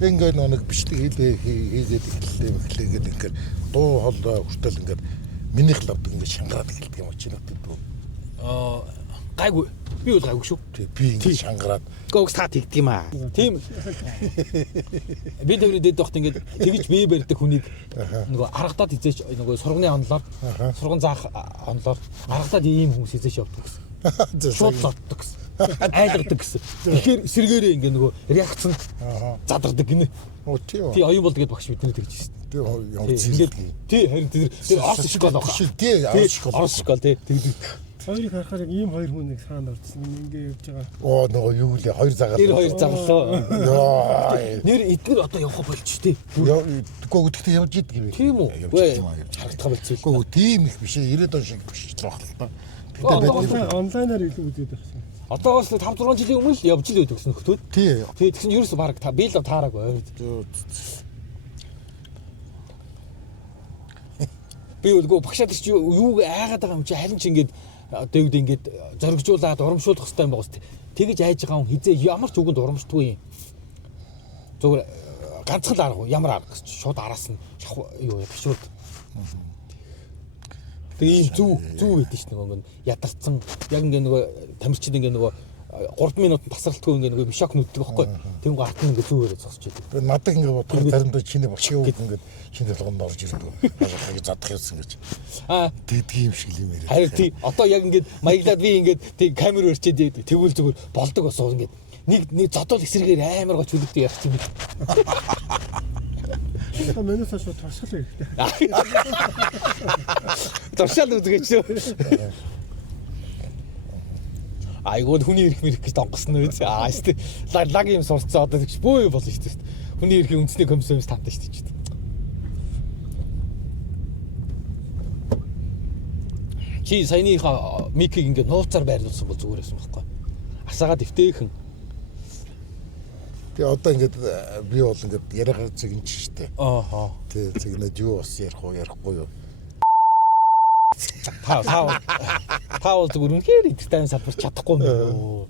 Ингээд нэг бичлэг хийгээд эхлэгээд ингээд дуу хоолой хүртэл ингээд минийх лавд ингээд шангараад эхэлдэг юм чи надад дүү. Гайгүй. Би бол гайгүй шүү. Би ингээд шангараад гогс таа тэгдэг юм аа. Тийм. Би тэгний дэд тогт ингээд тэгж бие барьдаг хүнийг нөгөө аргадаад хизээч нөгөө сурганы онлоор сурган заах онлоор аргадаад ийм хүмүүс хизээч явдаг гэсэн. Шууд лоддог гэсэн. Айлгадаг гэсэн. Тэгэхээр эсэргээрээ ингээ нөгөө реакцэн задардаг гинэ. Тий оюун бол тэгээд багш бидний тэгж шээ. Тий харин тэр орс школ баг. Тий орс школ тий. Хоёрыг харахаар ийм хоёр хүн нэг саанд орсон ингээ явж байгаа. Оо нөгөө юу лээ хоёр загаад. Тэр хоёр заглаа. Яа. Нэр эдгээр одоо явах болчих тий. Үгүй гэхдээ явж идэг юм. Тийм үү? Харагдах болчихсон. Үгүй тийм их биш 90 он шиг биш байгаа л та. Тэгээд онлайнаар илүү үзээд байна. Одоогоос 5-6 жилийн өмнө л явж л байдаг гэсэн нөхдөө. Тий. Тэгсэн ерөөс баг би л таараагүй. Би үлгөө багшаад чи юуг айгаад байгаа юм чи харин чи ингээд одоо юу гэдэг ингээд зоригжуулаад урамшуулах хэрэгтэй юм байна. Тэгэж айж байгаа хүн хизээ ямар ч үгэнд урамшдгүй юм. Зүгээр ганцхан л арга ямар арга гэж шууд араас нь юу бишүүд. Тэгээ зүв байдаг ш нөгөө ядарсан яг ингээ нөгөө тамирчид ингээ нөгөө 3 минут тасралтгүй ингээ нөгөө бишок нүддэг байхгүй. Тэнгүү арт нь ингээ зүвээрээ зогсож байдаг. Надад ингээ бодоход заримдаа чиний багш юу ингээ чиний толгонд орж ирдэг. Хагыг задах юмсан гэж. Тэгдэг юм шиг юм яриа. Харин тий одоо яг ингээ маяглаад би ингээ тий камер өрчээд тэгвэл зүгээр болдог басуу ингээ нэг зодол эсрэгээр амар гоч хүлэгтэй ярих юм. Одоо менюс шууд туршил хэрэгтэй. Туршил үзгээч шүү. Айгууд хүний ирэх мэрэх гэж донгосно үү? Эсвэл лаг юм сурцсан одоо тэгш бөө болно шүү дээ. Хүний ирэхийн үндэсний комиссионс тавтай шүү дээ. Чи саяныхаа микийг ингээд нууцаар байрлуулсан бол зүгээр байсан байхгүй. Асаагаа дэвтэйхэн. Тэгээ одоо ингээд би бол ингээд яриагаар зэгэн ч штэ. Тий зэгнээд юу бас ярих уу ярихгүй юу. Таавал зүгээр үнхээр идэртэй салбарч чадахгүй юм.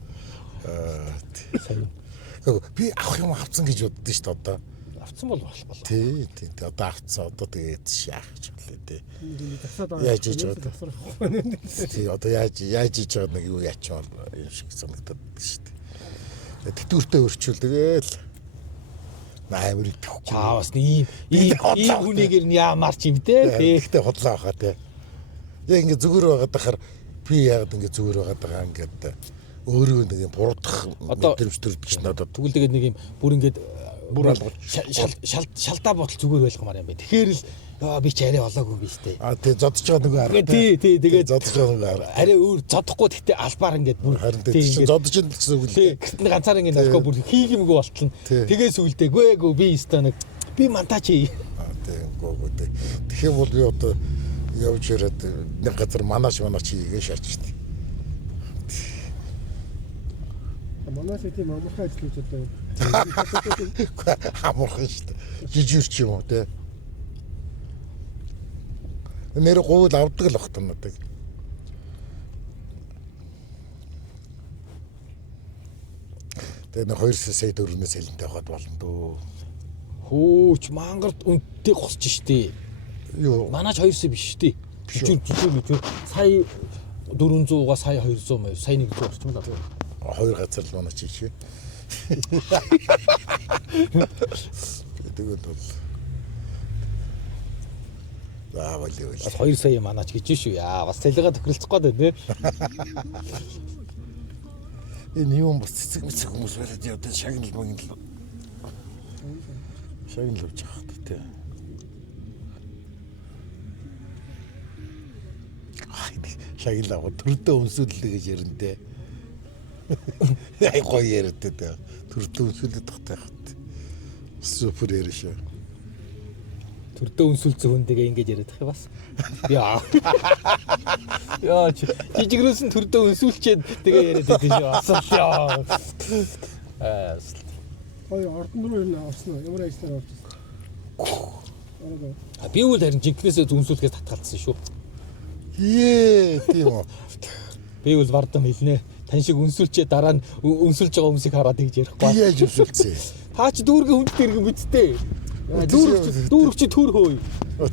Би авах юм авцсан гэж боддоо штэ одоо. Авцсан бол болох. Тий одоо авцсан одоо тэгээд шаах ч үлээ тий. Яаж хийж байгаа. Тий одоо яаж хийж байгаа нэг юу яачмаар юм шиг санагдаад штэ. Тэтгүүртээ өрчүүл тэгэл амар идэхгүй. Чаавас ийм хүнийгээр нь яамаар ч юм те. Тэгтээ хотлоо хаа те. Яг ингэ зүгээр байгаад тахаар би яагаад ингэ зүгээр байгаад байгаа ингээд өөрөө нэг юм буруудах мэдрэмжтэй гэж надад. Тэгвэл тэгээд нэг юм бүр ингээд бүр шалдаа ботал зүгээр байлгамаар юм байна. Тэгэхээр л би ч арай олоогүй би штэ. Тий зодож байгаа нэг арга. Тий тэгээд зодож байгаа нэг арга. Арай өөр зодохгүй гэхдээ албаар ингээд бүр тий зодож ин гэсэн үг л. Тий гэртний ганцаар ингээд нөлгөө бүр хийх юмгүй болтол. Тэгээс үлдээ гээгүй би өстө нэг би мантаач. Тий гоо тий. Тэгэхээр бол би одоо явж ирээд нэг газар манаач хийгээ шаач штэ. Манаач тийм амархан ажил хийж одоо. Амархан штэ. Жижигч юм уу тий. Нэр гуйл авдаг л багт надад. Тэгээ нэг 2 сая төгрөгнөөс сэлэнтэй хаад болно дөө. Хөөч мангарт үнэтэй госч штэ. Юу? Манаач 2 сая биш штэ. Жижиг сая 400-га сая 200 сая 100 орчим л. Хоёр газар л манаач чи. Тэгээд бол бас 2 сая манаач гэж шүү. Яа бас цалигаа тохиролцох гээд байна те. Энэ юм бас цэцэг мэцэг хүмүүс бариад явдаг шагнал магнал. Шагнал авч явах те. Шагнал авах төрдөө өмсүүллээ гэж яринтэй. Яй гоё яриад те. Төрдөө өмсүүлээд тахтай хат. Супер яриашаа. Төрдөө өнсүүлсэн хүнтэйгээ ингэж яриад байх бас. Яа жижигрөөс нь төрдөө өнсүүлчихэд тэгээ яриад байдаг шүү. Асал яа. Ордон руу ирнэ авсан уу? Ямар ажлаар авчихсан? Би үл харин жинкнээсээ өнсүүлэхээс татгалцсан шүү. Тийм үү. Би үл бардам хэлнэ. Тань шиг өнсүүлчээ дараа нь өнсүүлж байгаа хүмүүсийг хараад ингэж ярихгүй. Би яаж өнсүүлсэн? Хаа чи дүүргийн хүнд тэрэг мэдтэй. Дүүрч төр хөөе.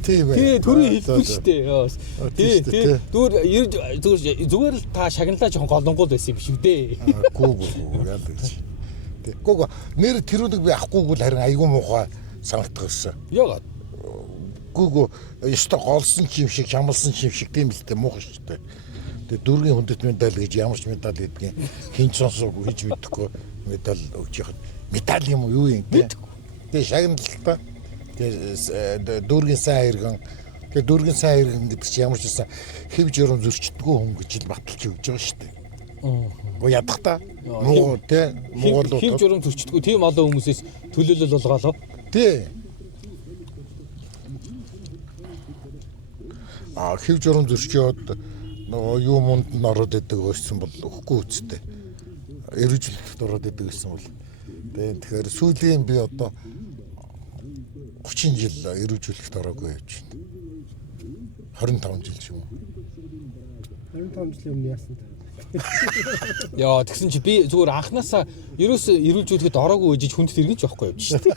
Тийм ээ. Тий, төрөө хэлсэн шүү дээ. Тий. Дүүр зүгээр л та шагналаа жоохон голонгол байсан юм шүү дээ. Гүү яа л гэж. Гүү нэр тэрүүнийг би авахгүйг л харин айгүй муухай санагдах гэсэн. Яагаад? Гүү ёстой голсон ч юм шиг, шамалсан ч юм шиг тийм л дээ муухай шүү дээ. Тэгээ дүүргийн хүндэт медаль гэж ямар ч медаль гэдгийг хинч сонсоогүй хийж мэдэхгүй медаль өгч яхад медаль юм уу юу юм те. Тэгээ шагналтай. Тэгээ дүүргийн сайн иргэн. Тэгээ дүүргийн сайн иргэн гэдэг чинь ямар ч байсан хэв журам зөрчдгөө хүн гэж л баталж өгч байгаа шүү дээ. Гоо ядах та. Муу те. Монголууд хэв журам зөрчдгөө тийм олон хүмүүсээс төлөөлөл болгоолоо. Тий. Хэв журам зөрчиод нөгөө юу мунд н ороод идэг байсан бол өгөхгүй үсттэй. Эрүүжилтэд ороод идэг гэсэн бол. Тэгэхээр сүүлийн би одоо 30 жил эрүүжүүлэхт ороогүй явж байна. 25 жил шүү. 25 жилийн өмнө яасан та. Яа тэгсэн чи би зүгээр анханасаа ерөөсөө эрүүжүүлэхэд ороогүй ээжиж хүнд тэргэж явахгүй явж шүү дээ.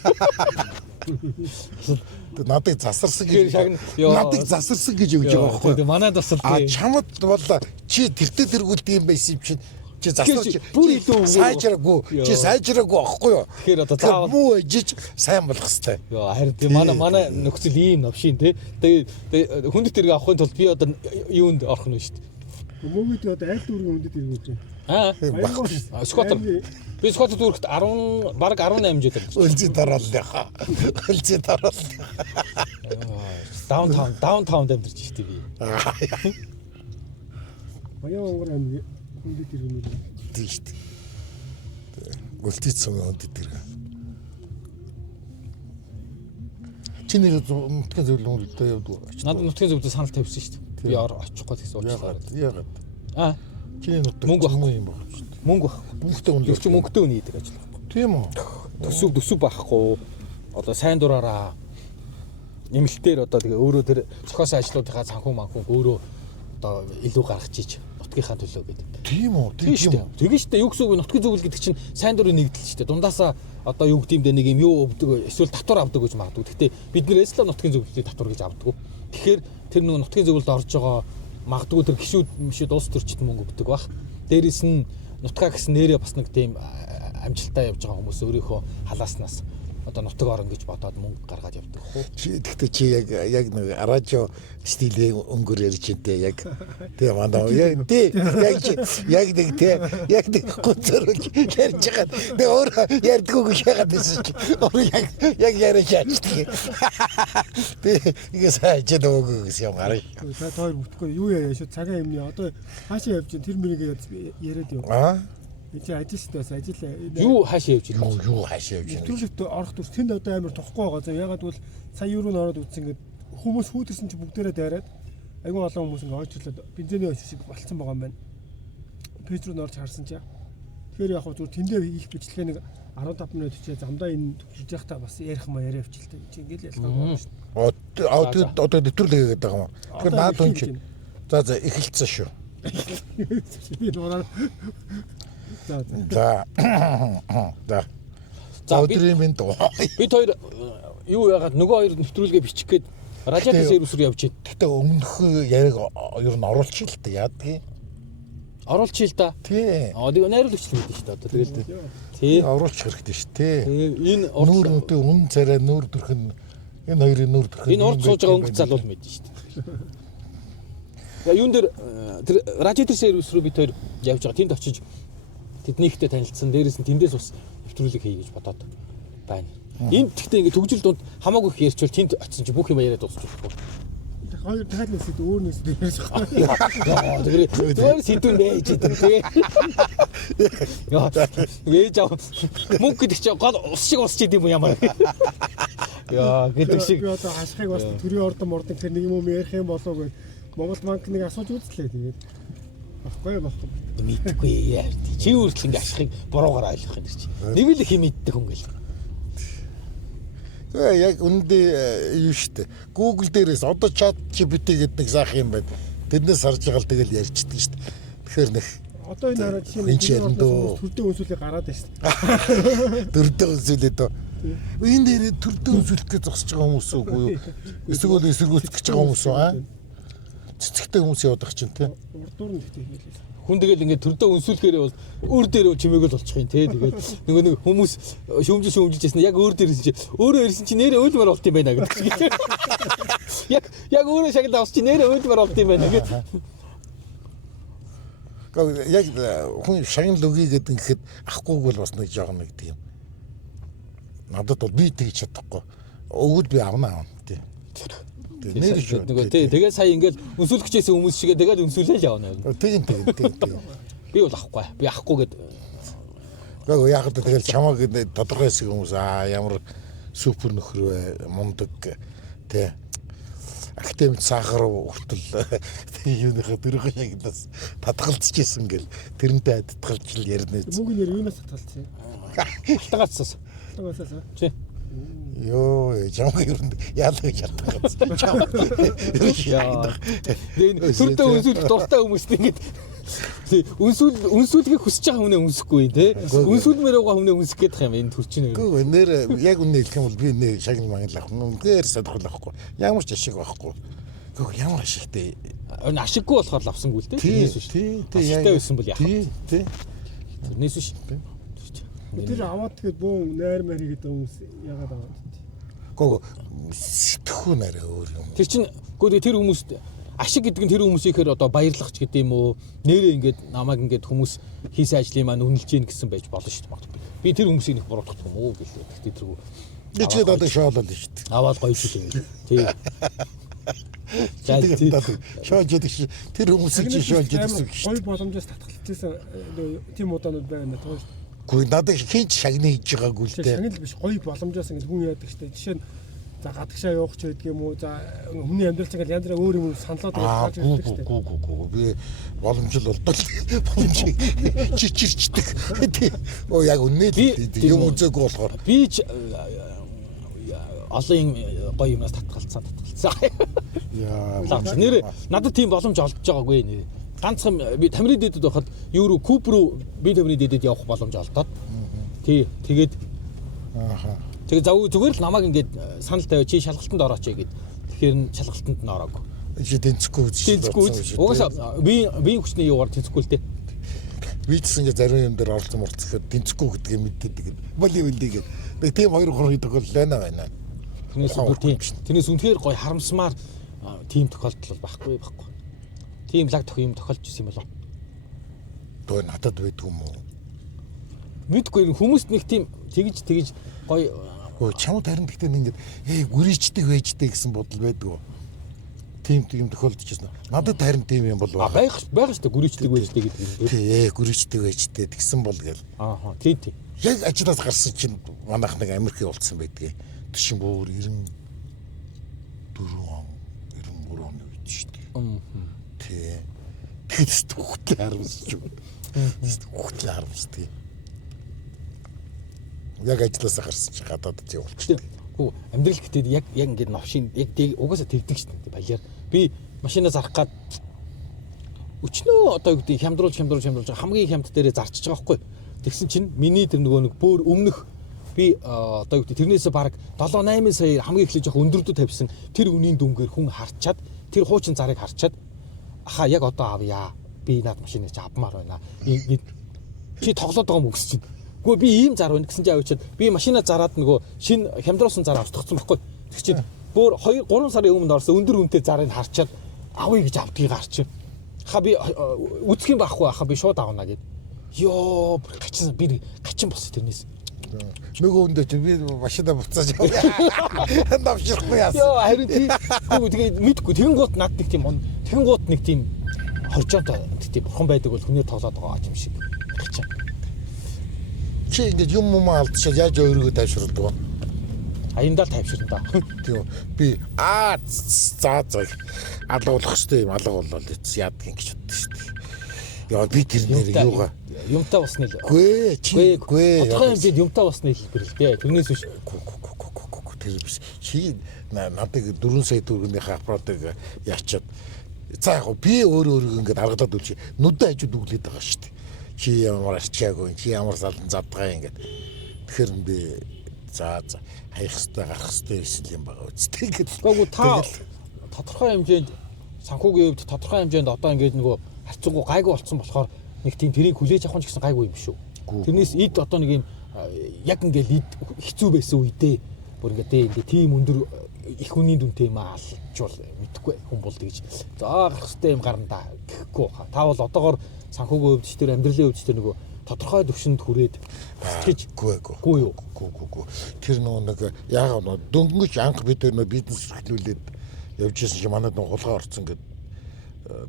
Надыг засарсан гэж надыг засарсан гэж өгж байгаа байхгүй. Тэгээ манайд бас л чамд бол чи тэртээ тэргүүлт юм байсан юм чинь чи засарч бүр илүү сайжраагүй чи сайжраагүй байхгүй юу. Тэгэхээр одоо заавал муу ээжиж сайн болох хэвээр. Яа харин тэгээ манай нөхцөл ийм навшин тий. Тэгээ хүнд тэрэг авахын тулд би одоо юунд орох нь шүү дээ. Мөнгөд одоо аль дүүргийн хүндэт иргүүж байна. Скватер. Би скватер дүүрэгт 10 баг 18 жил байна. Үлзий дарааллаа. Үлзий дарааллаа. Даунтаунд амьдарч штий би. Баян онгор аймгийн хүндэт иргүүнүүд тийм штий. Үлзий цэвэн хүндэт иргэн. Чиний нутгийн зөвлөмөр өлтөө явдаг. Надад нутгийн зөвлөмөр санал тавьсан штий. Би очихгүй гэсэн учраас. Яагаад? Чиний нутаг мөнгө байхгүй юм байна шүү дээ. Мөнгө байхгүй. Мөнгөтэй үнэ. Чи мөнгөтэй үнэ хийдэг ажил байхгүй. Тийм үү? Төсөв байхгүй. Одоо сайн дураараа нэмэлтээр одоо тэгээ өөрөө тэр зохиосон ажлуудынхаа санхүү манхүү өөрөө одоо илүү гаргаж ич нутгийнхаа төлөө гэдэг. Тийм үү? Тийм шүү дээ. Тэгээ шүү дээ. Юу гэсэн үг вэ? Нутгийн зөвлөл гэдэг чинь сайн дурын нэгдэл шүү дээ. Дундаасаа одоо юу гэдэг юм бэ нэг юм юу өвдөг эсвэл татвар авдаг гэж магадгүй. Гэхдээ бид нэрээс л нутгийн зөвлөлийг татвар гэж авдаг. Тэгэхээр тэр нөгөө нутгийн зөвлөлд орж байгаа магадгүй тэр гişүүд мишүүд улс төрчид мөнгө өгдөг баг. Дээрээс нь нутгаа гэсэн нэрээ бас нэг тийм амжилтаа явж байгаа хүмүүс өөрийнхөө халааснаас одоо нутаг орон гэж бодоод мөнгө гаргаад явдаг хөө. Гэхдээ чи яг нэг радио стилийн өнгөөр ярьж дээ яг тийм манай яг нэг гоцорч ярьж байгаа. Тэ өөр ярьдггүй яагаад гэсэн чи өөр яг яриа чаачдаг. Тэ игээ сайжээд өгөө гэсэн юм гараа. Та хоёр бүтгэхгүй юу яриа шүү цагаан юмны одоо хаашаа явж тэр мөрийг яриад юу. Эцэг ажилтнаас ажиллаа. Юу хаашаа явж байна? Юу хаашаа явж байна? Нэвтрүүлэгт орох дүрс тэнд одоо амар тохгүй байгаа. За ягаад бол сая юу руу ороод үзсэн ингээд хүмүүс хүүдэрсэн чи бүгдээрээ дайраад айгүй олон хүмүүс ингээд ойчлоод бензиний ось шиг болцсон байгаа юм байна. Пэйж руу орж харсан чи. Тэгэхээр яг зүгээр тэндээ их бичлэгээ нэг 15 минут чичээ замдаа энэ төвчж явах та бас ярих юм яриа авчилтай. Чи ингээд ялгаагүй шүү. Одоо нэвтрүүлэг гэдэг юм. Тэгэхээр наад хүн чи. За эхэлсэн шүү. Би дураа. За. Өдрийн минь дуу. Бид хоёр юу яагаад нөгөө хоёр нэвтрүүлгээ бичих гээд радио сервис рүү явж байна. Гэтэ өмнөх яриг ер нь оруулчих л та яадгийг. Оруулчих л да. Тий. Тэгээ найруулагч л мэдэн шүү дээ одоо тэгэл. Тий. Оруулчих хэрэгтэй шүү дээ. Энэ нүүрнүүдээ үнэн царай нүүр төрхөн энэ хоёрын нүүр төрхөн. Энэ урд сууж байгаа өнгө залуул мэдэн шүү дээ. Я юун дээр тэр радио сервис рүү бид хоёр явж байгаа. Тэнд очиж тэднийхтэй танилцсан. Дээрээс нь тэндээс бас нэвтрүүлэг хий гэж бодоод байна. Энд гэхдээ ингээд төгжил дунд хамаагүй их ярьчвал тэнд очисон чи бүх юм яриад дуусчих واخгүй. Хоёр тайлбарсад өөр нэс ярьж байгаа. Тэр сэдвэн байж идэв тий. Яа. Ээж аа мөнгө гэдэг чи гол ус шиг усч идэв юм ямар. Яа гэдэг шиг. Би одоо хашхыг бас төрийн ордон тэр нэг юм ярих юм болов гэж Монгол банк нэг асууж үзлээ тэгээд. Баггүй. Мэдгүй яа. Чи үргэлж ингэ ашихыг буруугаар ойлгох юм чи. Нэг л их мэддэг хүн гэл. Яг үндэ юу штэ. Google дээрээс одоо ChatGPT гэдэг нэг заах юм байна. Тэрнээс харж байгаа л тэгэл ярьчихдээ штэ. Тэгэхээр нэг Одоо энэ хараа жишээ нь төрдөө өнсүүлээ гараад байна шүү дээ. Төрдөө өнсүүлээд дөө. Энэ дээр төрдөө өнсүүлэх гэж зогсож байгаа хүмүүс үгүй юу? Эсвэл эсэргүүцэх гэж байгаа хүмүүс аа? Цэцэгтэй хүмүүс явах чинь тий. Урдуур нь ихтэй хэлээ. Хүн тэгэл ингээд төрдөө өнсүүлэхээр бол өөр дээр чимээгэл болчих юм тий. Тэгээд нөгөө нэг хүмүүс шүүмжилжсэн яг өөр дээр ирсэн чи өөрөө ирсэн чи нэрээ уйлмар болт юм байна гэдэг. Яг өөрөө шагнал авч чи нэрээ уйлмар болт юм байна гэдэг. Гэхдээ яг хүн шагнал өгье гэдэг ихэд ахгүй бол бас нэг жоох нэг тийм. Надад бол би тэгж чадахгүй. Өгөөд би авна тий. Нэр шүү. Тэгээ сая ингээд өнсүүлэгчээс хүмүүс шигээ тэгээд өнсүүлээл явна. Тийм. Би бол авахгүй. Би авахгүй гэд. Гэхдээ яг л тэгэл чамаг тодорхой хэсэг хүмүүс ямар супер нөхөр вэ, мундаг тий. Академик сахар хүртэл юуныхаа дөрөв шагнаас татгалзчихсэн гэл тэрнтэй адилтгалж л ярина. Бүгд нэр юунаас татгалцсан? Халтгаацсан. Халтгаацсан. Тий. Йоо, чамаг юу яалаа ятгацсан. Чамаг. Сүрдээ өнсүүлэх дуртай хүмүүс ингэж өнсүүлгийг хүсэж байгаа хүнээ өнсөхгүй тий. Өнсүүлмээр байгаа хүнээ өнсөх гэдэг юм энэ төрчин. Гэхдээ нэр яг үнэ хэлэх юм бол би нэр шагнал мангал авах. Үнээр сонирхолтой. Ямар ч ашиг байхгүй. Гэхдээ ямар ашигтай. Ашиггүй болохоор л авсангүй л тий. Тий. Ашигтай байсан бол яах вэ? Тий. Тэрнээс биш. Тэр аваад тэгээд бөө найр маар хийгээд хүмүүс яагаад аваад тий. Гэхдээ сэтгэхүй нарай өөр юм. Тэр чинь гэхдээ тэр хүмүүст ашиг гэдэг нь тэр хүмүүсийнхээр одоо баярлах ч гэдэг юм уу нэрээ ингээд намайг ингээд хүмүүс хийсэн ажлын маань үнэлж гин гэсэн байж болно шүү дээ. Би тэр хүмүүсийг нэг буруутгах юм уу гэлээ. Тэгтээ тэргүй. Дэчгээд одоо шоолол шүү дээ. Аваад гоё шүү дээ. Тий. Шоолж яадаг чи тэр хүмүүсийг чи шоолж яадаг шүү дээ. Гоё боломжоос татгалцсан тийм удаанууд байна тоо. Гэхдээ надад хинч шагнаа хийж байгаагүй л дээ. Шагнал биш гоё боломжоос ингээд хүн яадаг шүү дээ. Жишээ нь за гадагшаа явах ч байдаг юм уу за хүний амьдрал чинь янз бүрийн өөр юм саналаад байж байгаа шүү дээ. Би боломж л болдол боломжийг чичирчдэг. Оо яг үнэ л юм үзээгүй болохоор би ч олон гоё юмнаас татгалцсан. Яа. Нэр надад тийм боломж олж байгаагүй нэ. Ганцхан би тамирын дэдэд байхад евро куб руу би тамирын дэдэд явах боломж олдоод. Тий. Тэгээд тэгээ зүгээр л намайг ингээд санал тавиа чи шалгалтанд орооч гэд. Тэгэхээр нь шалгалтанд нь ороогүй. Чи тэнцэхгүй үү? Угаасаа би хүчний юугаар тэнцэхгүй л дээ. Би ч ингэ зарим юм дээр оролцсон морцоход тэнцэхгүй гэдгийг мэддэг. Боли үлдээ. Нэг тийм 2-3 тохиол байна. Тэрнээс үнэхээр гоё харамсмаар тийм тохиолдол байхгүй. Тийм лаг юм тохиолж ирсэн юм болов. Дөө надад байдгүй юм уу? Мэдгүй хүмүүст нэг тийм тэгж гоё чамд харин гэхдээ ингээд гүрийчдэг байжтэй гэсэн бодол байдгүй. Тийм тохиолдож ирсэн. Надад харин тийм юм бол байгаа шүү дээ гүрийчдэг байжтэй гэдэг юм. Тий, гүрийчдэг байжтэй тэгсэн бол гээл. Ааха, тий. Яг ажлаас гарсан чинь манайх нэг Америкийн улдсан байдгийг. Тэшин бүр 94 он 93 оны үед шүү дээ. Тий. Тэгэс хүүхдээ харамсч юу. Хүүхдээ харамсдаг. Яг ажлаас гарсан чи гадаад тийм болчихсон. Хөө амьдрал гэдэг яг ингээд новшин яг угаасаа тэгдэг шүү дээ баялаар. Би машинаа зарах гад өчнөө одоо юу гэдэг хямдруулж хамгийн хямд дээрээ зарчиж байгаа байхгүй. Тэгсэн чинь миний тэр нөгөө нэг бөөр өмнөх би одоо юу гэдэг тэрнээсээ баг 7-8 сая хамгийн эхлэж явах өндөрдөө тавьсан тэр үнийн дүнгээр хүн харчаад тэр хуучин зарыг харчаад аха яг одоо авъя. Би наад машиныг чи авмаар байна. Чи тоглоод байгаа юм өгс чинь. Гэхдээ би ийм зар байна гэсэн чинь авчиад би машинаа зараад нөгөө шин хямдруулсан зар авчихсан байхгүй. Тэг чи бүр 2-3 сарын өмнө орсон өндөр үнэтэй зарыг харчаад авъя гэж авдгийг гарч. Ха би үзэх юм байхгүй аха би шууд авна гэд. Йоо гачин бос тэрнээс. Нөгөө өндөө чи би машинаа буцааж авъя. Давширхгүй яасан. Йоо харин тэгээ мэдгүй тэгэнгუут над нэг тийм тэгэнгуут нэг тийм хоржоотой тийм бурхан байдаг бол хүнээр тоглоод байгаа юм шиг. Гачин. Чи ингэж юм алдчихад яаж өөрийгөө тайвшруулдаг вэ? Аяндаа тайвширна да. Тийм би заа алгуулах хэрэгтэй юм алга болол яадаг юм гэж боддог шүү дээ. Яа би тэр нэр юугаа юмтай усны л. Гүй. Тодорхой хэмжээнд юмтай усны хэлбэр л дээ. Тэрнээс биш. Тэр биш. Чи надад 4 сая төгрөгийн аппаратыг яачаад за яг би өөрөө ингээд аргалаад үлчи нүдэн хажууд үглээд байгаа шүү дээ. чи ямар арчаагүй чи ямар салан задгаа ингээд тэгэхээр би за хаях хэвээр гарах хэвээр байсан юм байгаа үстэй гэдэг. Гэхдээ та тодорхой хэмжээнд санхүүгийн хувьд тодорхой хэмжээнд одоо ингээд нөгөө харьцангуй гайгүй болсон болохоор нэг тийм тэрийг хүлээж авах нь ч гэсэн гайгүй юм шүү. Тэрнээс эд одоо нэг юм яг ингээд эд хэцүү байсан үедээ бүр ингээд тийм өндөр их үнийн дүнтэй юм алжуул мэдхгүй хүн бол тэгж за гарах хэвээр юм гарна да гэхгүй. Та бол одоогоор санхүүгийн хувьд ч тэр амьдралын хувьд ч тэр нөгөө тодорхой төвшөнд хүрээд сэтгэж гүй юу. Тэр нэг яг дөнгөж анх бид нөө бизнес эхлүүлээд явж ирсэн чи манайд хулгай орцсон гэд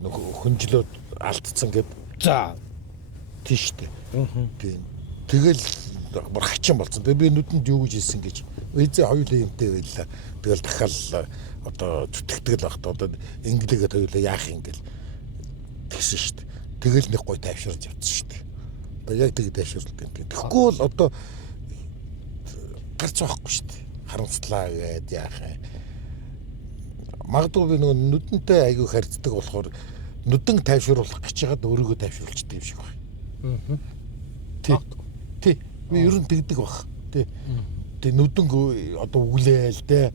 нэг хүнжлөөд алдцсан гэд за тийш дээ. Тийм. Тэгэл бүр хачин болсон. Тэгээ би нүдэнд юу гэж хэлсэн гэж эзээ хоёулаа юмтай байлаа. Тэгэл дахиад одоо зүтгэдэг багт одоо инглигээд хоёулаа яах юм гэл тэгсэн шүү дээ. Тэгэл нэг гой тайвширч явцсан шүү дээ. Одоо яг тэг тайвширлт юм. Тэгэхгүй бол одоо гарч байхгүй шүү дээ. Харамслаа гээд яах юм. Магадгүй би нөгөө нүдэнтэй аягүй харьцдаг болохоор нүдэн тайвшруулах гэж яагаад өөрийгөө тайвшруулчихдаг юм шиг байна. Тий. Би ер нь тэгдэг баг. Тий. Тэгээ нүдэн одоо үглээл те.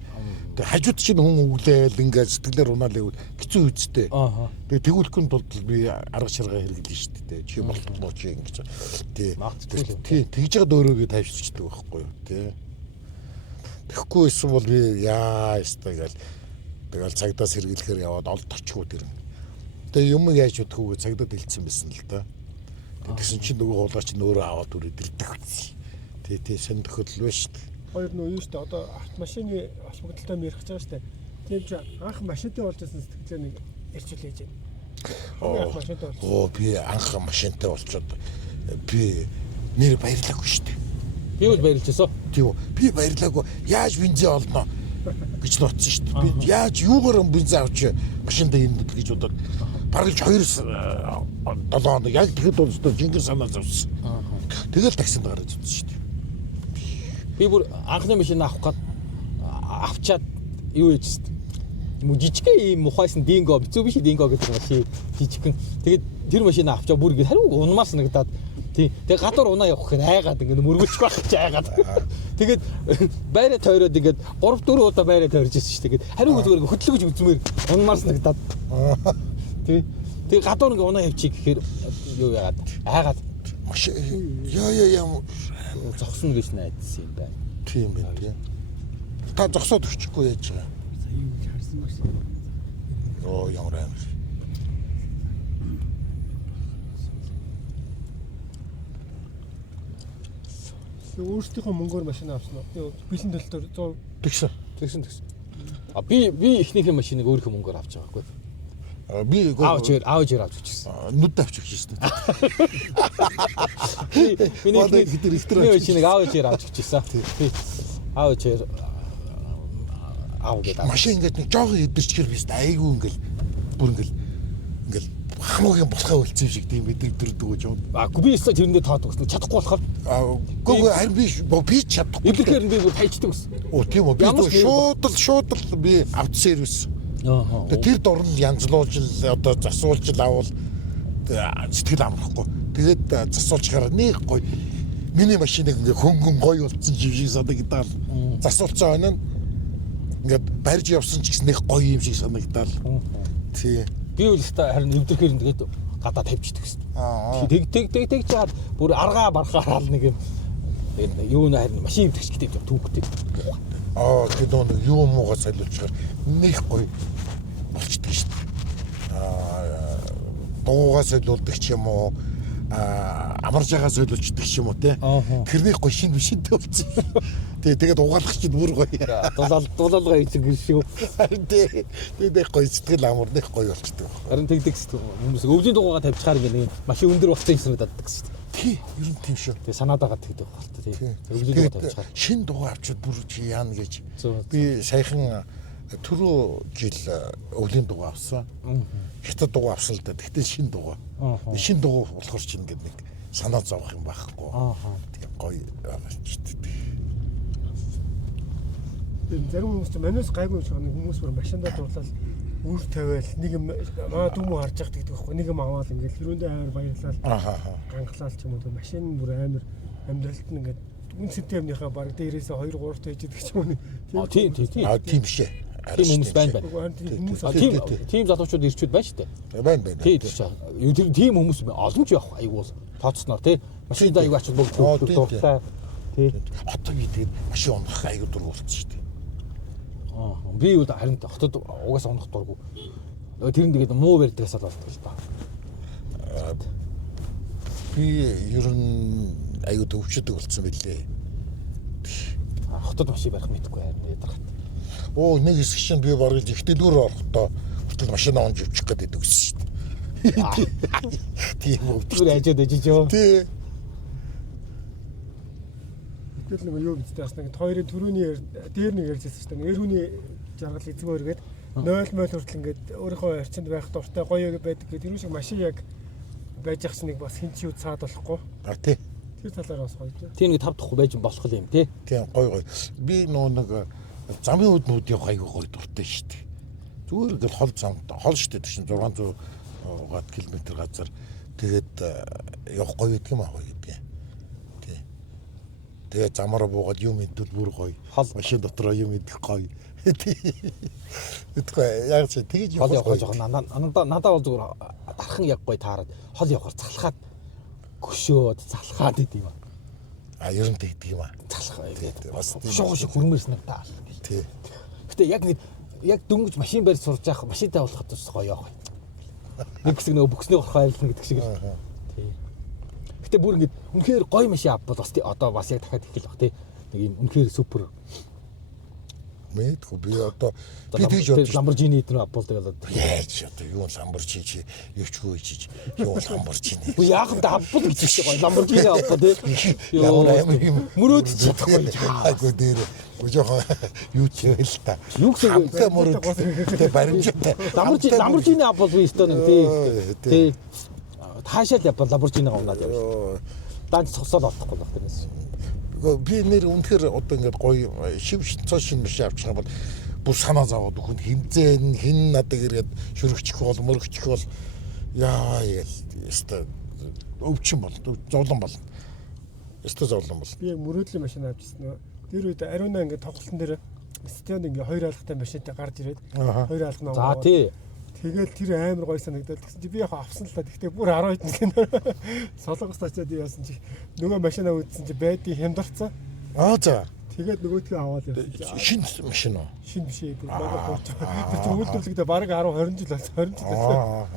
Тэгээ хажууд чинь хүн үглээл ингээд сэтгэлээр унаал ивэл хэцүү үстэй. Тэгээ тэгүүлэхүн тулд би арга шаргаа хэрэглэн шүү дээ. Чи болтол чи ингэж. Тий. Тэгж яагаад өөрийгөө тайвшруулчихдаг байхгүй юу? Тий. Тэгэхгүй эсвэл бол би яа ёстой гэл тэгэл цагдаас хэрэглэхээр яваад олд очгүй тэр. Тэгээ юм яаж удахгүйгээ цагдаад хэлсэн байсан л да. Тэгсэн чинь нөгөө хулгайч нь өөрөө аваад үрээд ирдэг байсан. Тий сэн тохиолдол байна шүү дээ. Хоёр нөө юу шүү дээ. Одоо автомашины холбогдолтой мэрх гэж байгаа шүү дээ. Тийм ч анх машинтай болж байсан сэтгэлээ нэг ярьчулээж байна. Би анх машинтай болчиход би нэр баярлаагүй шүү дээ. Би бол баярлажсэн. Тийм би баярлаагүй. Яаж бензин олно гэж нуцсан шүү дээ. Би яаж юугаар бензин авч машинда энд гэж бодоод бараг 2-7 хоног яг тэгэхэд бол жинхэнэ санаа зовсон. Тэгэл таксинд гараад үзсэн шүү дээ. Би бүр анхны машин авах гээд авчаад юу ээжсэн. Муу жижигхэн ийм ухайсан динго Mitsubishi динго гэдэг машин жижигхэн. Тэгээд тэр машин авчаа бүр ингэ хариу унмаар санагдаад тий. Тэгээд гадуур унаа явах гэхээр айгаад ингэ мөргөлчих байх чи айгаад. Тэгээд байраа тойроод ингэ 3-4 удаа байраа тойрж ирсэн шүү дээ. Хариу зүгээр хөтлөж үзмээр унмаар санагдаад. Тий. Тэгээд гадуур ингэ унаа явчих гэхээр юу яагаад айгаад машин яа зогсно гэж найдсан юм байна. Тийм байна тий. Та зогсоод өчөхгүй яаж байгаа. Сая юу гэж харсан машин. Ямар амар. Өөрсдийнхөө мөнгөөр машин авсан уу? Бэлэн төлөлтөөр 100 тэгсэн. А би эхнийхээ машиныг өөрийнхөө мөнгөөр авч байгаа байхгүй. Би аавчээр авч ирсэн. Нүд авч ирсэн. Миний машиныг аавчээр авч ирсэн. Тий. Аавчээр аав гэдэг. Машин ингээд нэг жоохон идэрчгэр биш айгүй ингээл бүр ингээл хамаагийн болохоо үлдсэн шиг тийм өдөрдөг гэж юм. Би өстой тэрэндээ таадаг гэсэн чадахгүй болохоор. Гүг харин би чадахгүй. Эдгээр нь би тайчдаг гэсэн. Тийм үү. Би шууд л би автосервис ирсэн. Тэр дорн янзлуулж одоо засуулж авал сэтгэл амрахгүй. Тэгээд засуулчихаар нэг гоё миний машиныг ингээ хөнгөн гоё болцсон шиг санагдал. Засуулцсан байна. Ингээд барьж явсан ч гэсэн нэг гоё юм шиг санагдал. Тий. Би үл өстой харин өвдөрхөр ингээд гадаа тавьчихдаг гэсэн. Тэг чаад бүр аргаа барахаар л нэг юм юу нэ харин машин өвдөгчтэй түүхтэй. Тэгээд нэг юу муугаа солиулчихаар нэг гоё болчдөг шүү дээ. Дуугаа солиулдаг ч юм уу, амарж байгаа солиулчдаг ч юм уу те. Тэрний гоё шин бишэнтэй болсон. Тэгээд угаалгах чинь бүр гоё. Дуулалгаа хийчих шүү. Тэгээд гоё сэтгэл амар нэг гоё болчдөг. Харин тэгдэг хүмүүс өвлийн дуугаа тавьчихаар ингэ машин өндөр болсон юм санагдаад гэсэн шүү дээ. Тий, ер нь тийм шүү. Тэгээ санаад байгаа тэгдэг байх л тий. Өвлийн дуугаа тавьчихаар. Шин дуугаа авчид бүр чи яана гэж. Би саяхан түрүү жил өвлийн дуугаа авсан. Хятад дуугаа авсан л да. Тэгтээ шин дуугаа. Шин дуугаа болохоор ч ингэ нэг санаа зовох юм байхгүй. Тэгээ гоё болчихдөг. Зарим хүмүүс ч манайс гайгүй шиг хүмүүс бүр машиндаа дуулаад үр тавиал нэг юм маа дүмүү харж яхад гэдэг байхгүй нэг юм аваад ингээд хэрүүндээ амар баярлал гангалал ч юм уу машин бүр амар амьдралд нь ингээд үн системийнхаа баг дээрээсээ 2 3 тайж идэг ч юм уу тийм тийм шээ. Тийм хүмүүс байна. Тийм залуучууд ирчүүд байна шүү дээ. Байна. Тийм хүмүүс олон ч явах айгуул тооцсноор тий. Машиндаа аяг очиж бүгд дуртай. Тий. Одоо гэдэг машин унах аяг дур болчихсон шүү дээ. Би бол харин хотод угаасаа унах дурггүй. Тэр нь тэгээд муу барьдагаас л болдог л доо. Би ер нь аяг төвчдөг болсон байлээ. Хотод машин барих мэдгүй харин ядаргат. Оо нэг хэсэг чинь би бараг ихтэй дүүр орохдоо хүртэл машин авч явчих гээд өгсөн шүү дээ. Тийм үү. Тэр ажид ажижөө. Тий. Тэгэл нэг юу гэдээ бас нэг хоёрын төрөний дээр нэг ярьжсэн шүү дээ. Эр хүний жаргал эзгүй өргээд 0 мөл хүртэл ингээд өөрийнхөө арчинд байх дуртай гоё байдаг гэдэг тэр шиг машин яг байж ах чинь нэг бас хин ч юу цаад болохгүй. Тий. Тэр талаар бас гоё тий. Тийм нэг 5 дахь байж болох юм тий. Тийм гоё. Би нэг замын үднүүд явах аягүй гоё дуртай шүү дээ. Зүгээр ингээл хол замд хол шүү дээ чинь 600 гаад км газар тэгээд явах гоё гэдэг юм аа гоё гэдэг. Тий. Тэгээд замаараа буугаад юм идвэл бүр гоё. Машин дотроо юм идэх гоё. Тэгвэл яг чи тэгж явах надад бол зүгээр дархан яг гоё таарад хол явахаар залхаад гөшөөд залхаад идэв юм. Ер нь тэгдэг юм аа. Залхаа гэдэг. Бас шоу шиг хөрмөөс нэг таа. Тий. Гэтэ яг дөнгөж машин барьж сурж явах машинтай болоход ч гоё яах вэ? Нэг хэсэг нөгөө бүкснээ урах айлна гэдэг шиг л. Тий. Гэтэ бүр ингэ үнэхээр гоё машин авбал бас одоо бас яг дахиад их л бах тий. Нэг юм үнэхээр супер. Мэдгүй би одоо би тэгж бодож Lamborghini эднэр авбал тэгээд яаж одоо юу Lamborghini чи явчихгүй чиж юу Lamborghini. Үгүй яах вэ авбал гэж чи гоё Lamborghini авах тий. Мөрөөд чадахгүй. Айгуу дээр жоохоо юу ч юм л та. Юу гэсэн мөрөөд баримжаатай. Lamborghini авбал би өстөө нэг тий. Таашаал явбал Lamborghini авнаад явж. Данч цогсоод олдохгүй байх тэрнээс. Би нэр үнэхээр одоо ингээд гоё шив цоо шин машин авчих юм бол бүр санаа зовоод хүн хэмзэн хин надад ирээд шүргчих бол мөрөгчих бол яа яста өвчин бол зовлон бол яста зовлон бол би яг мөрөөдлийн машин авчихсан нөө тэр үед ариуна ингээд тоглолтын дээр стенд ингээд 2 алгатай машинтай гарч ирээд 2 алга нөө. За тий. Тэгэл тэр амар гоё санагдал. Тэгсэн чи би яг авсан л та. Гэхдээ бүр 10 хэдэн гэнэ. Солонгос очиад яасан чи нөгөө машинаа үзсэн чи байдгийг хямдарцсан. За. Тэгээд нөгөөдгөө аваад явсан. Шин машин уу? Шин биш ээ. Манай бууч. Тэр чинь үйлдвэрлэгдээ бараг 10 20 жил болсон. 20 жил болсон.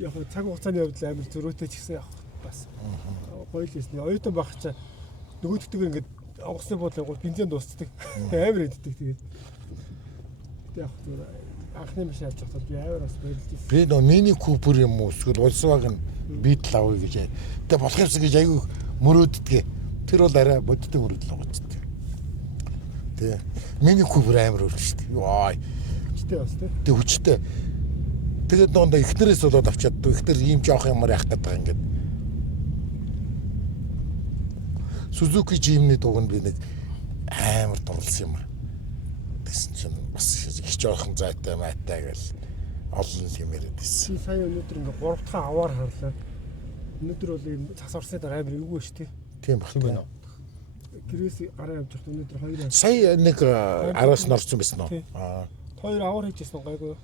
Яг цаг хугацааны явдал амар зөрөөтэй ч гэсэн яг бас гоё л юм. Оюутан байх чаа нөгөөдгөө ингээд онгоцны буудлын гол бензин дуусдаг. Амар иддэг тэгээд. Яг анхны машин авч явахдаа би амар бас баярлжсэн. Би нөө мини купер юм уу эсвэл Volkswagen Beetle авъя гэж. Тэгээ болох юмсан гэж аягүй мөрөөддөг. Тэр бол арай бодиттой мөрөөдөл байгаа ч тийм. Тэ. Мини купер амар өөр шүү дээ. Йоо. Хүчтэй бас тий. Тэг хүчтэй. Тэгээд нөөндөө ихнэрээс болоод авчаад ихнэр ийм жоох юмар яах гэдэг юм ингээд. Suzuki Jimny дуганд би нэг амар дурлсан юм аа. Тэгсэн чинь бас их жоохон зайтай майтай гэл олон юм яриад байсан. Би сая өнөөдөр ингээ 3 дахь аваар харлаа. Өнөөдөр бол ийм цас орсны дараа амар эвгүй шүү дээ. Тийм баг тийм. Гэрээс гараа явж байхад өнөөдөр 2 сая нэг араас норсон байсан уу? 2 аваар хийжсэн гайгүй.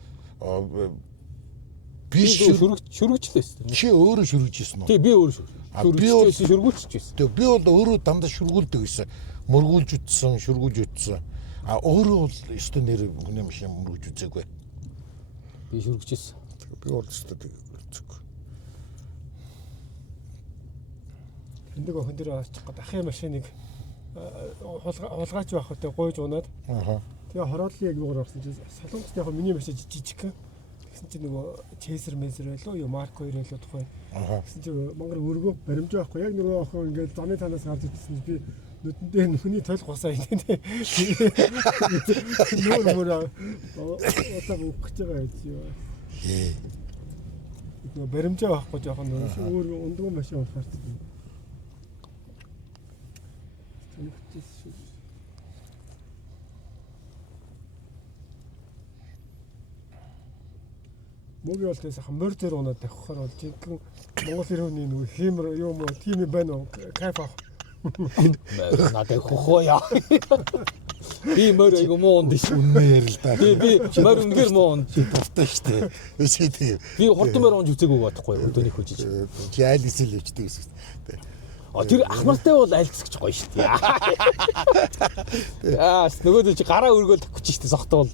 Би шүргэжлээсэн. Чи өөрөө шүргэжсэн үү? Тий би өөрөө шүргүүлчихсэн. Тэг би бол өөрөө дандаа шүргүүлдэг гэсэн. Мөргүүлж үтсэн, шүргүүлж үтсэн. Өөрөө бол өстө нэр хүний машин мөргүүлж үзээгүй. Би шүргэжсэн. Би бол өстө үзээгүй. Эндэг охин дээр очих гээд ахын машиныг хулгаач байх хөтэй гойж унаад. Тэгээ хорооллын яг юугаар орсон чинь солонгост яг миний машин жижиг. Тэгсэн чинь нөгөө Chaser Messer байлоо юу Mark 2 байлоо тухай. Тэгсэн чинь мангар өргөө баримжаа байхгүй яг нөгөө охин ингээд заны танаас гарч ирсэн чинь би нүдэндээ хүний тойл гусаа идэв. Нүүр отаа өгч байгаа юм. Нөгөө баримжаа байхгүй жоохон өөр ундгуу машин болохоор. Мөгийн бол тэсэхэн мөр зэр унаад тавихаар бол жинхэнэ Монгол ирүүний нэг хиймэр юм уу тийм юм байна уу? Кайф авах. Надад хөхөө яа. Би мөр айгу муу унд ш. Үнээр л да. Би мөр үнээр муу унд. Дуртай штэ. Би хурдан мөр унж үзээгүй байхгүй өдөөний хөжиж. Чи айл эсэл өвчтэй гэсэн. Тэр ах нартай бол айлцсагч гоё шүү дээ. Нөгөөдөө чи гараа өргөөл тавих гэж шүү дээ сохтол.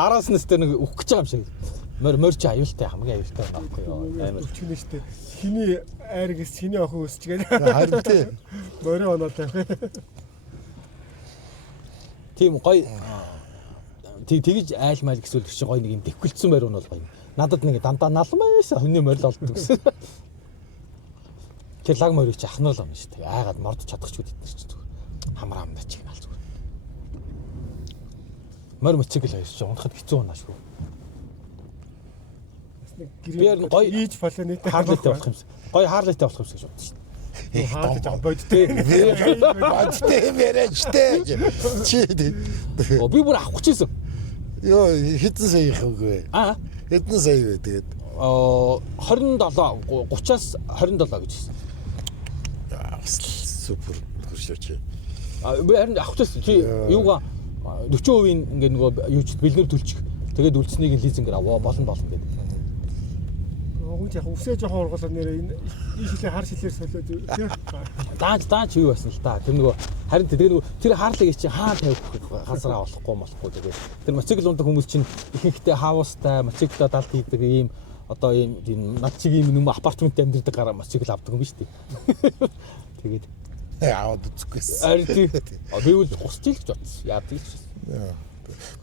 Араас нь өстө нэг өөх гэж байгаа юм шиг. Мөр чи аюултай хамгийн аюултай байхгүй юу? Амар өвчнө шүү дээ. Хиний айргс хиний охин өсч гээд. Харин тий. Мөрөө оноо тавих. Тийм гоё. Тэгж айл майл гэсүүл чи гоё нэг юм дэвхэлцсэн байр нь бол гоё. Надад нэг дандаа налан байсаа хүний морил олддог гэсэн. Тэр лаг морийг чи ахнаар л амна шүү дээ. Айгаад мордож чадахч үд эднэр чи зүгээр. Хамраа амнаа чиг наал зүгээр. Мор мөцөг л хоёрч унахад хэцүү унаа шүү. Би яг гоё ийж планет хаарлайтай болох юмсан. Гоё хаарлайтай болох юмсан гэж бодсон шүү дээ. Хаалт бодтой. Бодтой юм яриачтэй. Чи Би бүр авах гэжсэн. ёо хэдэн сая их үгүй. Хэдэн сая вэ тэгээд 27 30-аас 27 гэж хэлсэн. Супер хуршаач. Би харин авах гэсэн чи юугаа 40% ингээд нөгөө юу ч бэлнэр төлчих. Тэгээд үлдснийг лизингээр аваа болно гэдэг. Гүнж яг үсээ жоохон ургуулсан нэр энэ шилээ хар шилээр солиод тийм. Дааж юу байсан л та. Тэр нөгөө харин тэр нөгөө тэр хаарлыг чи хаан тавих газараа болохгүй тэгээд тэр мотоцикл ундаг хүмүүс чинь ихэнхдээ хаустай мотоциклоо далд хийдэг ийм одоо ийм над чиг ийм нүм апартмент амьдэрдэг гараа мотоцикл авдаг юм биш үү? Тэгээд аваад үзэхгүйс. Ари тий. Би үл хусчих гэж бодсон. Яадаг ч.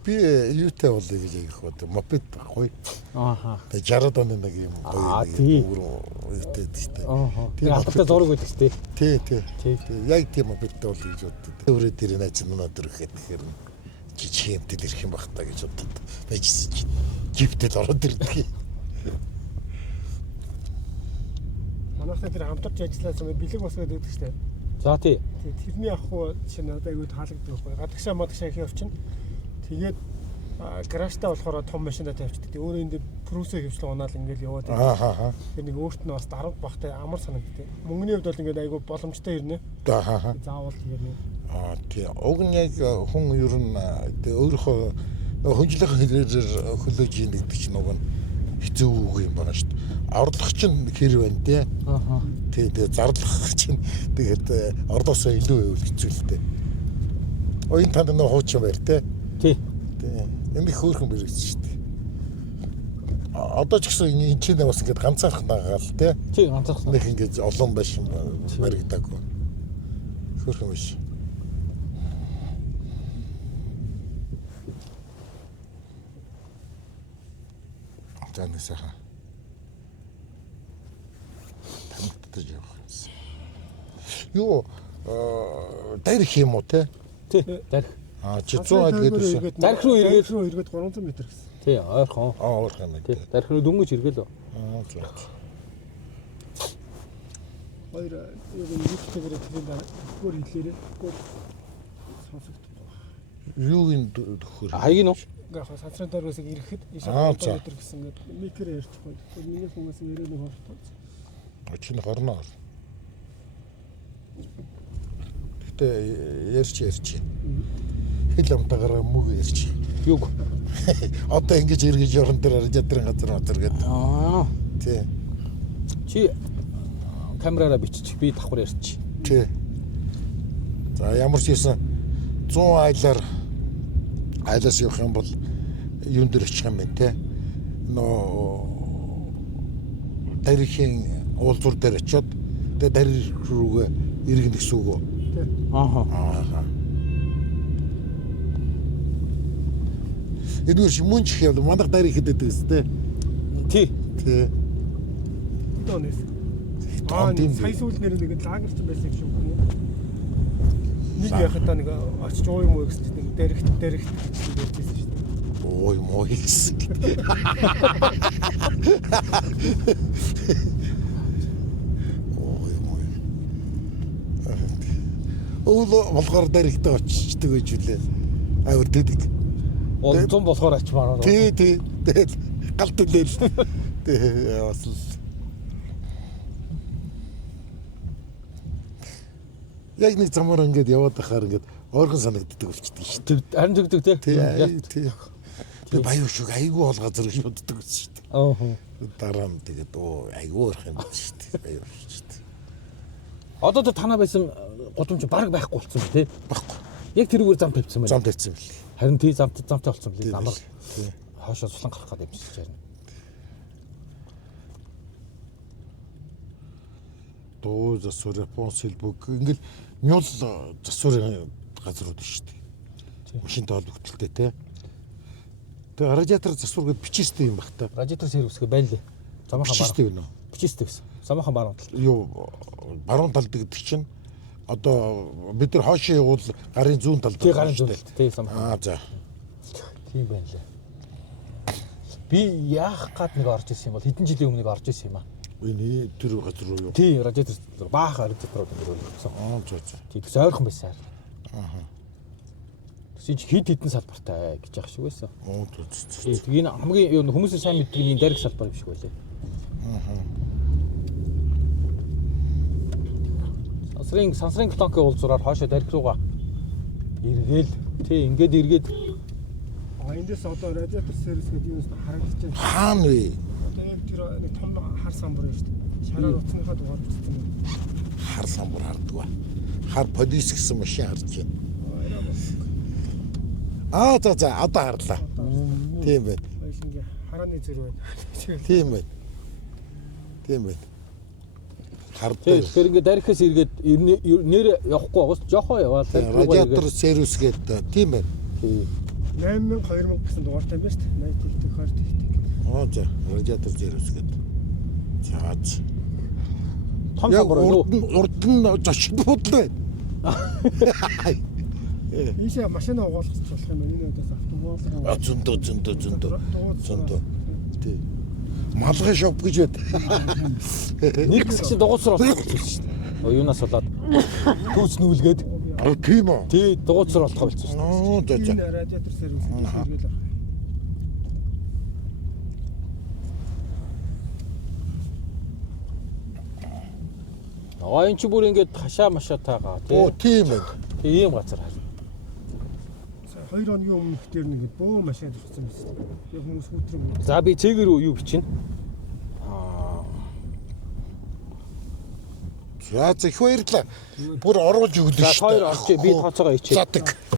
Би юутай болъё гэж ярих бод мопед баггүй. Ааха. Тэгээ 60-аад оны нэг юм гоё үетэй тийм. Тэр алдартай зураг байдаг шүү дээ. Тий. Яг тийм мопедтэй болъё гэж боддог. Өөрөө тэр найз манад өргөхэд тэгэхээр жижиг юмтэд ирэх юм бах та гэж боддог. Байжсэн чи жиптэд ороод ирдэг. Манайхтай тэр хамтарч ажилласан бэлэг бас гэдэг шүү дээ. За тий. Тэрний ах уу чинь одоо айгүй таалагддаг байхгүй. Гадагшаа мадагшаа их явчин. Тэгээд гаражтай болохоор том машинаа тавьчихдаг. Өөрөө энэ прүсэ хөвчлэн унаал ингээл яваад байдаг. Тэр нэг өөрт нь бас дарамт багтай амар санагддаг. Мөнгөний хувьд бол ингээд айгүй боломжтой ирнэ. Заавал ирнэ. Тий. Уг нь яг хүн ер нь өөрийнхөө хөнжлөх хэлээр хөлөөж ийн гэдэг чинь уг нь хэцүү үг юм байна шүү дээ. Орлох чинь хэр байна те. Тэгээд зарлах чинь тэгээд орлосоо илүү байвал хэцүү л дээ. Оюун танд нөө хуучин байр те. Тий. Энэ их хөөрхөн бэрэгч шүү дээ. Одоо ч гэсэн энэ чинь бас ингээд ганцаарх нагаал те. Тий, ганцаарх. Нэг ингээд олон байшин баригдаагүй. Хөөрхөн биш. Танисаа. Тамтаж явах юмсан. Юу дайрх юм уу те? Тий, дайрх. Чи 100 айлгээд байсан. Дайрх руу эргээд 300 м гэсэн. Тий, ойрхон. Ойрхон юм. Тий, дайрх руу дөнгөж эргээл. Окей. Хоёр яг YouTuber-ээр тийм байна. Гөр хэлээрээ гөр сонсогдох. Юугийн төхөр. Хаяг нь уу? Яг сансрын дөрвөөс ирэхэд ишээ өдр гэсэн ингээд микер ярьчихгүй. Миний хүмүүс нэрээ нэг хортой. Очин хорноо. Гэтэ ярьч. Хэл амтагаар мөг ярьч. Юг. Одоо ингэж эргэж орон дээр радиаторын газар гэдэг. Тий. Чи камераараа бичих би давхар ярьчих. Тий. За ямар ч юм 100 айлаас явах юм бол юун дээр очих юм бэ те. Нөө тарихын уулзуур дээр очиод тэгээ тарих рүүгээ иргэн гэсэн үг үү? Ааха. Эдгээр мөн чих юм манайх тарих хэдэд гэсэн те. Тий. Донес. Сая сүүл нэр нэг лагерч байсан юм шиг юм уу? Нэг яхад нэг очиж уу юм уу гэсэн чинь нэг дэрэгт гэсэн байсан шүү дээ. Ой моо хэлсэн. Ой моо. Ууло болохоор дэрэгтээ очичдаг байж үлээ. Авир дэдэг. Ол 100 болохоор ачмаар. Тий. Тэгэл галт үлээл. Тэ бас л яг нэг замаар ингээд яваад байхаар ингээд ойрхон санагддаг болчихдээ шүү дээ. Харин зүгдэг Тий. Би баян шиг айгүй бол газар гэж боддог гэсэн шүү дээ. Аа. Дараа нь тэгээд айгүй орох юм байна шүү дээ. Баян шүү дээ. Одоо тэр танаа байсан голомж баг байхгүй болсон тий. Баггүй. Яг тэрүүгээр зам тавьсан байна. Зам тавьсан бэл. Харин тий замтай болсон бэл амар Тий. хаашаа суслан гарах гэдэг юм шиг байна. Дуу засвар Япон сэлбэг ингээл мюл засварын газрууд шүү дээ. Машинтай холбогдолтой те. Тэгээ радиатор засвар гэд бичээстэй юм бах та. Радиатор сервисгээ байлээ. Замаахан Бичээстэй байна уу? бичээстэй гэсэн. Замаахан баруун тал. Юу баруун талд гэдэг чинь одоо бид нар хоошоо явуул гарын зүүн талд. Тий гарын зүүн талд. Тий замаахан. За. Тийм байна лээ. Би яах гад нэг орж исэн юм бол хэдэн жилийн өмнө нэг орж исэн юм аа. Энэ тэр газар руу юу? Тий радиатор баах радиаторууд ингэ өгсөн. За за. Тий тэгс ойрхон байсан. Аа. Тэгс хид хідэн салбартай гэж яах шиг байсан. За. Тий энэ хамгийн хүмүүсийн сайн мэддэг энэ дайрах салбар юм шиг байлээ. Сансрын клонкийн уулзраар хоошоо дайрах руугаа эргээл тий ингээд эргээд эндээс одоо радиатор сервис гэдэг юм харагдаж байна. Хаана вэ? Одоо яг тэр нэг том хар самбар юм шүү дээ. Шараар утасныхаа дугаар бичсэн юм. Хар самбар хардаг ба. Хар полис гэсэн машин харж байна. За одоо харлаа. Тийм байна. Баялангийн харааны зэрэг байна. Тийм байна. Тийм байна. Хардаг. тэгэхээр ингээд дарихаас эргээд нэр явахгүй байгаас жоохоо яваад радиатор сервис гэдэг тийм байна. тий 8000 2000 гэсэн дугаартай юм байна шүү дээ. 80 төгтөг 20 төгтөг. За радиатор сервис гэдэг. За. том самбар юу урд нь зочид буудлаа. Ийшээ машина угаалгах болох юм байна. Энэ өдөөс автомобиль Зөндөө. Тий. Малгай шоп гэж бод. нэг хэсэг дугуйсар болох болсон шүү дээ. Юунаас болоод түүс нүүлгээд Тийм үү? тий дугуйсар болох болсон шүү дээ. За. энэ радиатор сервис хийгээл байна. Энэ ч бүр ингээд хашаа машаатайгаа тий Тийм байна. ийм газар хаа. 2 хоногийн өмнөх дээр нэг бөө машин төрсөн байсан. Яг хүмүүс хүүтрэн. За би цэгээр юу бичнэ? За их баярлалаа. Бүр оруулж өгдөө За шүү хоёр орч би тооцоогоо ичээ. Задаг.